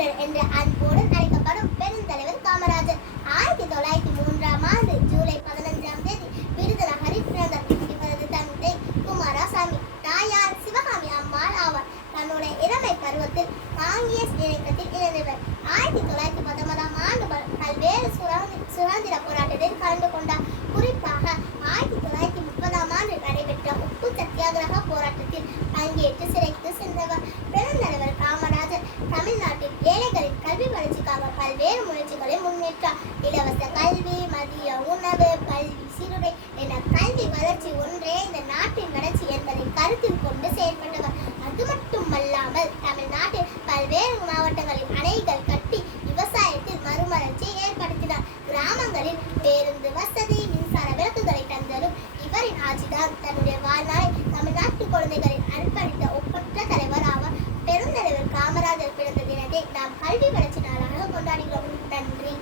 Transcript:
வீரர் என்ற அன்போடு அழைக்கப்படும் பெருந்தலைவர் காமராஜர் 1903ஆம் ஆண்டு ஜூலை 15ஆம் தேதி விருதுநகரில் பிறந்தார். இவரது தந்தை குமாரசாமி, தாயார் சிவகாமி அம்மாள் ஆவார். தன்னுடைய இளமை பருவத்தில் காங்கிரஸ் இயக்கத்தில் இணைந்தவர். 1919ஆம் ஆண்டு பல்வேறு சுதந்திர போராட்டத்தில் கலந்து கொண்டார். குறிப்பாக 1930ஆம் ஆண்டு நடைபெற்ற உப்பு சத்தியாகிரக போராட்டத்தில் பங்கேற்று சிறைக்கு சென்றவர். பெருந்தலைவர் காமராஜர் தமிழ்நாட்டில் ஏழைகளின் கல்வி வளர்ச்சிக்காக பல்வேறு முயற்சிகளை முன்னேற்றார். இலவச கல்வி, மதிய உணவு, பள்ளி சீருடை என கல்வி வளர்ச்சி ஒன்றே இந்த நாட்டின் வளர்ச்சி என்பதை கருத்தில் கொண்டு செயல்பட்டவர். அது மட்டுமல்லாமல் தமிழ்நாட்டில் பல்வேறு மாவட்டங்களில் அணைகள் கட்டி விவசாயத்தில் மறுமலர்ச்சியை ஏற்படுத்தினார். கிராமங்களில் பேருந்து வசதி, மின்சார விளக்குகளை தந்ததும் இவரின் ஆட்சிதான். தன்னுடைய வாழ்நாளை தமிழ்நாட்டு குழந்தைகளின் அர்ப்பணித்த ஒப்பற்ற தலைவர் ஆவார். பெருந்தலைவர் காமராஜர் பிறந்த தினத்தை நாம் கல்வி வளர்ச்சி நாளாக கொண்டாடுகிறோம். நன்றி.